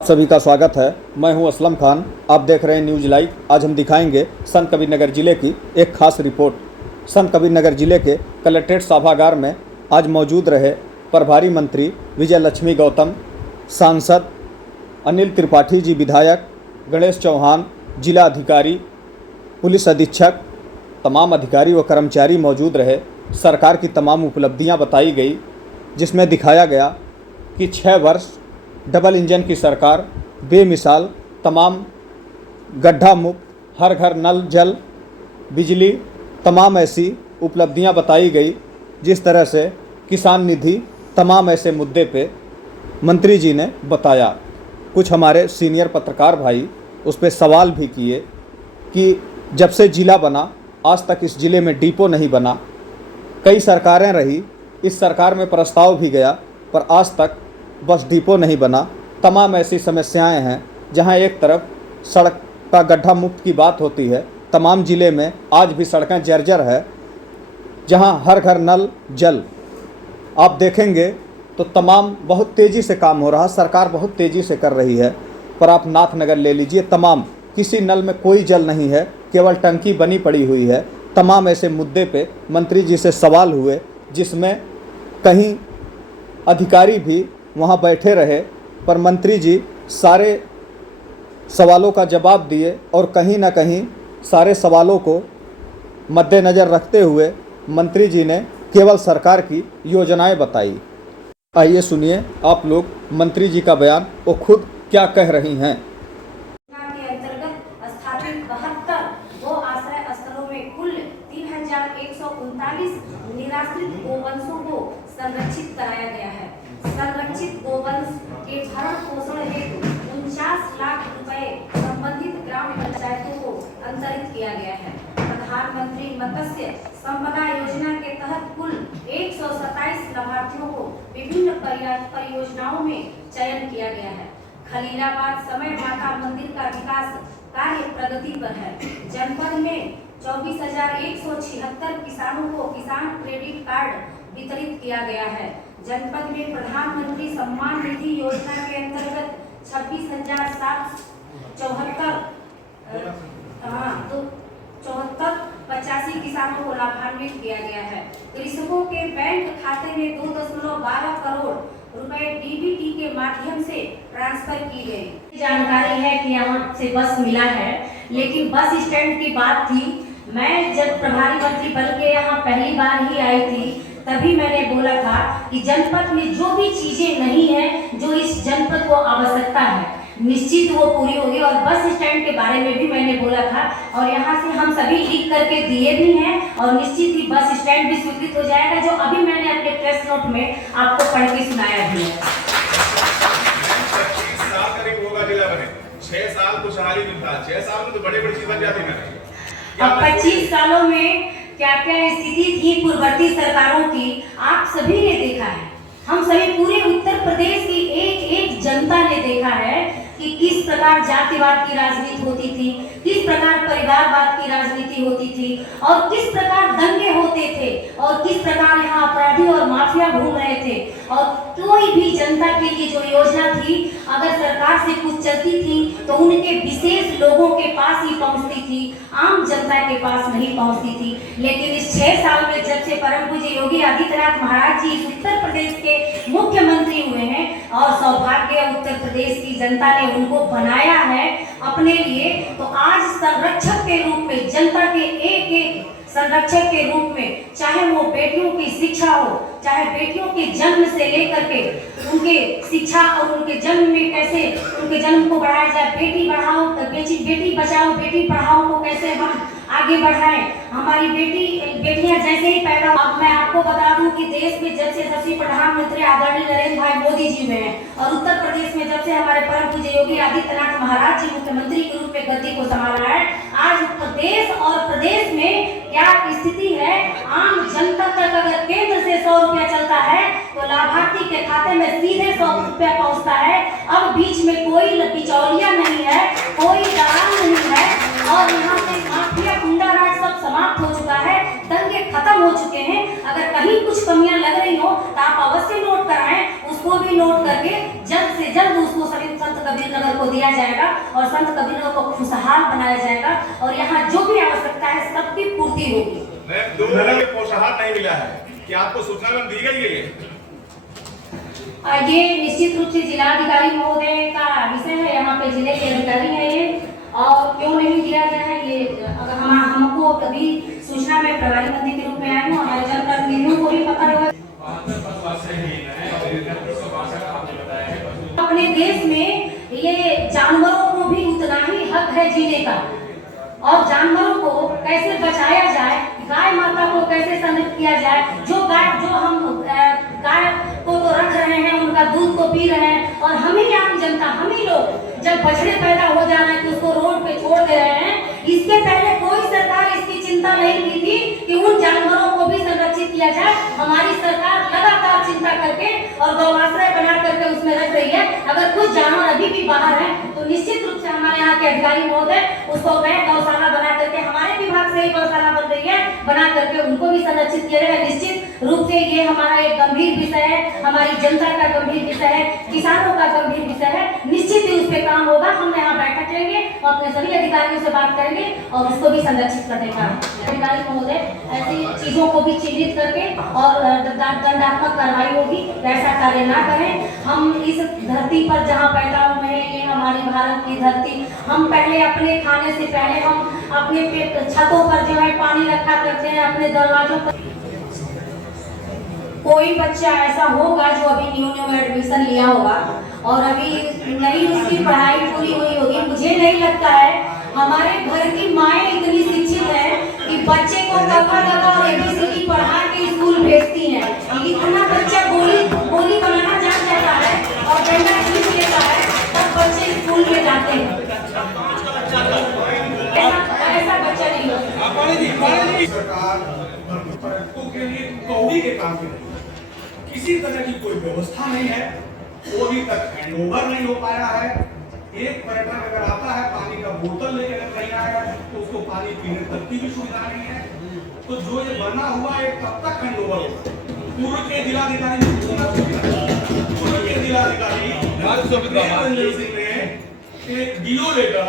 सभी का स्वागत है। मैं हूं असलम खान। आप देख रहे हैं न्यूज़ लाइव। आज हम दिखाएंगे संत कबीरनगर जिले की एक खास रिपोर्ट। संत कबीरनगर जिले के कलेक्ट्रेट सभागार में आज मौजूद रहे प्रभारी मंत्री विजय लक्ष्मी गौतम, सांसद अनिल त्रिपाठी जी, विधायक गणेश चौहान, जिला अधिकारी, पुलिस अधीक्षक, तमाम अधिकारी व कर्मचारी मौजूद रहे। सरकार की तमाम उपलब्धियां बताई गई, जिसमें दिखाया गया कि 6 वर्ष डबल इंजन की सरकार बेमिसाल, तमाम गड्ढा मुक्त, हर घर नल जल, बिजली, तमाम ऐसी उपलब्धियां बताई गई। जिस तरह से किसान निधि, तमाम ऐसे मुद्दे पे मंत्री जी ने बताया। कुछ हमारे सीनियर पत्रकार भाई उस पर सवाल भी किए कि जब से ज़िला बना आज तक इस ज़िले में डिपो नहीं बना। कई सरकारें रही, इस सरकार में प्रस्ताव भी गया, पर आज तक बस डिपो नहीं बना। तमाम ऐसी समस्याएं हैं। जहां एक तरफ सड़क का गड्ढा मुक्त की बात होती है, तमाम ज़िले में आज भी सड़कें जर्जर है। जहां हर घर नल जल आप देखेंगे तो तमाम बहुत तेज़ी से काम हो रहा, सरकार बहुत तेज़ी से कर रही है। पर आप नाथनगर ले लीजिए, तमाम किसी नल में कोई जल नहीं है, केवल टंकी बनी पड़ी हुई है। तमाम ऐसे मुद्दे पे मंत्री जी से सवाल हुए, जिसमें कहीं अधिकारी भी वहाँ बैठे रहे, पर मंत्री जी सारे सवालों का जवाब दिए और कहीं ना कहीं सारे सवालों को मद्देनज़र रखते हुए मंत्री जी ने केवल सरकार की योजनाएं बताई। आइए सुनिए आप लोग मंत्री जी का बयान, वो खुद क्या कह रही हैं। के अंतर्गत स्थापित 72 गो आश्रय स्थलों में कुल 3139 निराश्रित गोवंशों को संरक्षित कराया गया है। संरक्षित गोवंश के भरण पोषण हेतु 49 लाख रुपए संबंधित ग्राम पंचायतों को अंतरित किया गया है। प्रधानमंत्री मत्स्य संपदा योजना के तहत कुल 127 लाभार्थियों को विभिन्न परियोजनाओं में चयन किया गया है। खलीलाबाद समय माता मंदिर का विकास कार्य प्रगति पर है। जनपद में 24,176 किसानों को किसान क्रेडिट कार्ड वितरित किया गया है। जनपद में प्रधानमंत्री सम्मान निधि योजना के अंतर्गत 86 किसानों को लाभान्वित किया गया है। कृषकों के बैंक खाते में 2.12 करोड़ रुपए डीबीटी के माध्यम से ट्रांसफर की गई। जानकारी है कि यहाँ से बस मिला है, लेकिन बस स्टैंड की बात थी। मैं जब प्रभारी मंत्री बन के यहाँ पहली बार ही आई थी, तभी मैंने बोला था कि जनपद में जो भी चीजें नहीं है, जो इस जनपद को आवश्यकता है, निश्चित वो पूरी होगी। और बस स्टैंड के बारे में भी मैंने बोला था, और यहाँ से हम सभी लिख करके दिए भी हैं, और निश्चित ही बस स्टैंड भी स्वीकृत हो जाएगा, जो अभी मैंने अपने प्रेस नोट में आपको पढ़ के सुनाया भी है। 25 साल करीब होगा जिला बने, 6 साल कुछ हाल ही नहीं था। 6 साल में तो बड़ी बड़ी चीज बन जाती है। अब 25 सालों में क्या क्या स्थिति थी पूर्ववर्ती सरकारों की, आप सभी ने देखा है। हम सभी पूरे उत्तर प्रदेश की एक एक जनता ने देखा है कि किस प्रकार जातिवाद की राजनीति होती थी, किस प्रकार परिवारवाद की राजनीति होती थी, और किस प्रकार दंगे होते थे, और किस प्रकार यहाँ अपराधी और माफिया घूम रहे थे। और कोई भी जनता के लिए जो योजना थी, अगर सरकार से कुछ चलती थी तो उनके विशेष लोगों के पास ही पहुंचती थी, आम जनता के पास नहीं पहुंचती थी। लेकिन इस 6 साल में जब से परम पूज्य योगी आदित्यनाथ महाराज जी उत्तर प्रदेश के मुख्यमंत्री हुए हैं, और सौभाग्य उत्तर प्रदेश की जनता ने उनको बनाया है अपने लिए, तो आज संरक्षक के रूप में, जनता के एक एक संरक्षक के रूप में, चाहे वो बेटियों की शिक्षा हो, चाहे बेटियों के जन्म से लेकर के उनके शिक्षा और उनके जन्म में कैसे उनके जन्म को बढ़ाया जाए, बेटी बढ़ाओ, बेटी बचाओ, बेटी पढ़ाओ को कैसे हम आगे बढ़ाएं। हमारी बेटियां जैसे ही पैदा, अब मैं आपको बता दूं कि देश में जब से यशस्वी प्रधानमंत्री आदरणीय नरेंद्र भाई मोदी जी हुए हैं, और उत्तर प्रदेश में जब से हमारे परम पूज्य योगी आदित्यनाथ महाराज जी मुख्यमंत्री के रूप में गद्दी को संभाला है, आज प्रदेश और प्रदेश में क्या स्थिति है। आम जनता तक अगर केंद्र से 100 रुपया चलता है तो लाभार्थी के खाते में सीधे 100 रुपया पहुँचता है। अब बीच में कोई बिचौलिया नहीं है, कोई दलाल नहीं है, और यहाँ से माफिया गुंडा राज सब समाप्त हो चुका है, दंगे खत्म हो चुके हैं। अगर कहीं कुछ कमियां लग रही हो तो आप अवश्य नोट कराएं, उसको भी नोट करके जल्द से जल्द उसको सभी संत कबीर को दिया जाएगा और संत कबीर को खुशहाल बनाया जाएगा और यहाँ जो भी आवश्यकता है सबकी पूर्ति होगी। मैम 2 महीने में पोषाहार नहीं मिला है, क्या आपको सूचना में दी गई है ये निश्चित रूप से जिलाधिकारी महोदय का विषय है, यहाँ पे जिले के अधिकारी है ये, और क्यों नहीं दिया गया है ये अगर हमको कभी सूचना में प्रभारी मंत्री के रूप में आए हो, हमारे जनप्रतिनिधियों को भी पता होगा। अपने देश में ये जानवरों को भी उतना ही हक है जीने का, और जानवरों को कैसे बचाया जाए, गाय माता को कैसे संरक्षित किया जाए। जो हम गाय को तो रख रहे हैं, उनका दूध को पी रहे हैं, और हम ही आम जनता, हम ही लोग जब बछड़े पैदा हो जा रहे हैं तो उसको रोड पे छोड़ दे रहे हैं। इसके पहले कोई सरकार इसकी चिंता नहीं की थी कि उन जानवरों को भी संरक्षित किया जाए। हमारी सरकार लगातार चिंता करके और गौआश्रय बना करके उसमें रख रही है। अगर कुछ जानवर अभी भी बाहर है तो निश्चित रूप से हमारे यहाँ के अधिकारी महोदय उसको गए गौशाला बना करके, हमारे विभाग से ही गौशाला बन रही है, बना करके उनको भी संरक्षित किया जाएगा। निश्चित रूप से ये हमारा एक गंभीर विषय है, हमारी जनता का गंभीर विषय है, किसानों का गंभीर विषय है। निश्चित ही उस पर काम होगा। हम यहाँ बैठक लेंगे और अपने सभी अधिकारियों से बात करेंगे और उसको भी संरक्षित करने का। अधिकारी महोदय ऐसी चीजों को भी चिन्हित करके और दंडात्मक कार्रवाई होगी, ऐसा कार्य ना करें। हम इस धरती पर जहाँ पैदा हुए हैं, ये हमारी भारत की धरती, हम पहले अपने खाने से पहले हम अपने छतों पर जो है पानी रखा करते हैं, अपने दरवाजों पर। कोई बच्चा ऐसा होगा जो अभी न्यू में एडमिशन लिया होगा और अभी नहीं उसकी पढ़ाई पूरी हुई होगी, मुझे नहीं लगता है हमारे घर की माएँ इतनी शिक्षित है कि बच्चे को कखा लगा और ABCD पढ़ा के स्कूल भेजती हैं। इतना बच्चा गोली बनाना जान जाता है और डंडा खींच लेता है, तब बच्चे स्कूल में जाते हैं। ऐसा बच्चा नहीं होता। सरकार पर्यटकों के लिए कौड़ी के काम की नहीं, किसी तरह की कोई व्यवस्था नहीं है, वो अभी तक हैंडओवर नहीं हो पाया है। एक पर्यटक अगर आता है पानी का बोतल लेकर नहीं आएगा तो उसको पानी पीने तक की भी सुविधा नहीं है। तो जो ये बना हुआ है कब तक हैंडओवर होगा? पूर्व के जिलाधिकारी ने एक डीओ लेकर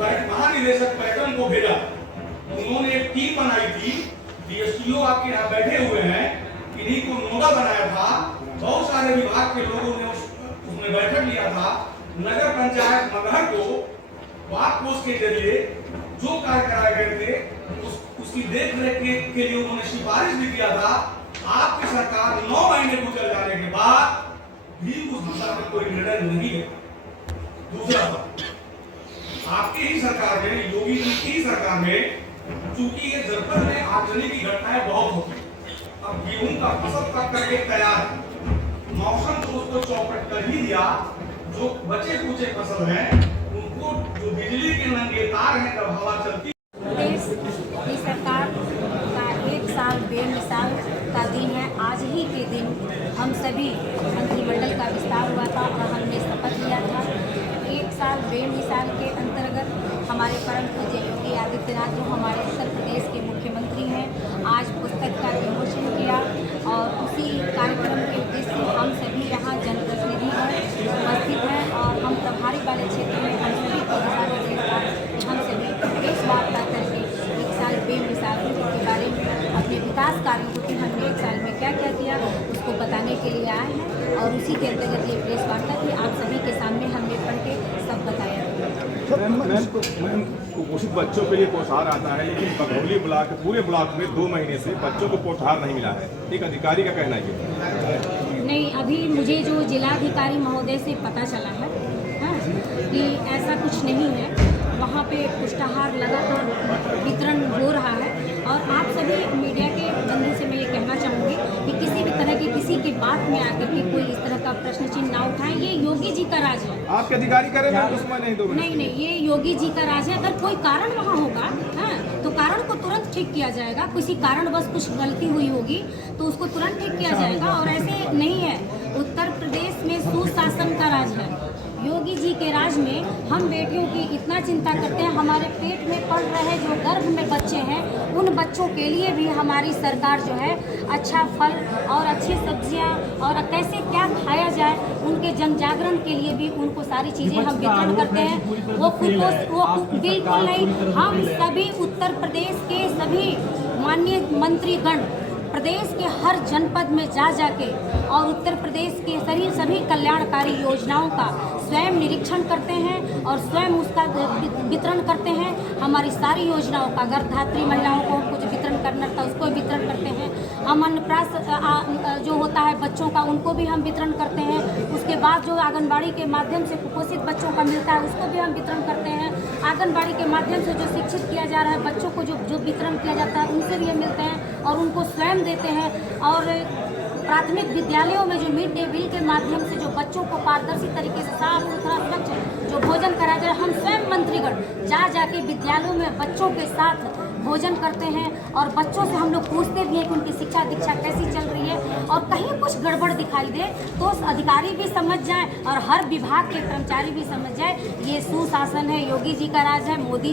महानिदेशक पर्यटन को भेजा। उन्होंने एक टीम बनाई थी, DSTO आपके यहाँ बैठे हुए हैं, इन्हीं को नोडल बनाया था। बहुत सारे विभाग के लोगों ने उसमें बैठक लिया था। नगर पंचायत मगहर को वाक कोष के जरिए जो कार्य कराए गए थे उसकी देखरेख के लिए उन्होंने सिफारिश भी किया था। आपकी सरकार 9 महीने गुजर जाने के बाद भी उस दिशा में कोई निर्णय नहीं है। दूसरा आपकी ही सरकार में, योगी जी की सरकार में, चूंकि ये जनपद में आगजनी की घटनाएं बहुत होती है, अब गेहूं का फसल पक करके तैयार है, मौसम तो उसको चौपट कर ही दिया। जो बचे कुचे फसल हैं उनको जो बिजली के नंगे तार हैं, जब हवा चलती प्रदेश की सरकार का 1 साल बेमिसाल का दिन है। आज ही के दिन हम सभी मंत्रिमंडल का विस्तार हुआ था और हमने शपथ लिया था। 1 साल बेमिसाल के अंतर्गत हमारे परम पूज्य योगी आदित्यनाथ जो हमारे उत्तर प्रदेश के मुख्यमंत्री हैं, आज पुस्तक का विमोचन किया और उसी कार्यक्रम के उद्देश्य से हम सभी यहाँ जनप्रतिनिधि उपस्थित हैं और हम प्रभारी वाले क्षेत्र में हम सभी अधिकारियों के साथ हम सभी प्रेस वार्ता करके 1 साल बेमिसाल के बारे में अपने विकास कार्यों को कि हमने 1 साल में क्या क्या किया उसको बताने के लिए आए हैं और उसी के अंतर्गत ये प्रेस वार्ता थी। आप सभी के सामने हमने पढ़ के सब बताया। कुछ बच्चों के लिए पोषाहार आता है, लेकिन बघौली ब्लॉक पूरे ब्लॉक में 2 महीने से बच्चों को पोषाहार नहीं मिला है। एक अधिकारी का कहना है नहीं, अभी मुझे जो जिलाधिकारी महोदय से पता चला है कि ऐसा कुछ नहीं है। वहाँ पे पुष्टाहार लगातार वितरण हो रहा है और आप सभी मीडिया के बंधु से मैं ये कहना चाहूँगी कि किसी भी तरह की किसी की बात में आकर के कोई इस तरह का प्रश्न चिन्ह ना उठाएं। ये योगी जी का राज है। आपके अधिकारी करेंगे उसमें नहीं, ये योगी जी का राज है। अगर कोई कारण वहाँ होगा तो कारण को तुरंत ठीक किया जाएगा। किसी कारण बस कुछ गलती हुई होगी तो उसको तुरंत ठीक किया जाएगा और ऐसे नहीं है। उत्तर प्रदेश में सुशासन का राज है। योगी जी के राज में हम बेटियों की इतना चिंता करते हैं, हमारे पेट में पल रहे जो गर्भ में बच्चे हैं उन बच्चों के लिए भी हमारी सरकार जो है अच्छा फल और अच्छी सब्जियां और कैसे क्या खाया जाए उनके जन जागरण के लिए भी उनको सारी चीज़ें हम वितरण करते हैं। वो बिल्कुल नहीं, हम सभी उत्तर प्रदेश के सभी माननीय मंत्रीगण प्रदेश के हर जनपद में जा जाके और उत्तर प्रदेश के सभी कल्याणकारी योजनाओं का स्वयं निरीक्षण करते हैं और स्वयं उसका वितरण करते हैं। हमारी सारी योजनाओं का गर्भधात्री महिलाओं को कुछ वितरण करना था उसको वितरण करते हैं। हम अन्नप्राशन जो होता है बच्चों का उनको भी हम वितरण करते हैं। उसके बाद जो आंगनबाड़ी के माध्यम से कुपोषित बच्चों का मिलता है उसको भी हम वितरण करते हैं। आंगनबाड़ी के माध्यम से जो शिक्षित किया जा रहा है बच्चों को जो वितरण किया जाता है उनसे भी हम मिलते हैं और उनको स्वयं देते हैं। और प्राथमिक विद्यालयों में जो मिड डे मील के माध्यम से जो बच्चों को पारदर्शी तरीके से साफ सुथरा स्वच्छ जो भोजन कराया जाए, हम स्वयं मंत्रीगण जा जाके विद्यालयों में बच्चों के साथ भोजन करते हैं और बच्चों से हम लोग पूछते भी हैं कि उनकी शिक्षा दीक्षा कैसी चल रही है और कहीं कुछ गड़बड़ दिखाई दे तो अधिकारी भी समझ जाएं और हर विभाग के कर्मचारी भी समझ जाए ये सुशासन है, योगी जी का राज है, मोदी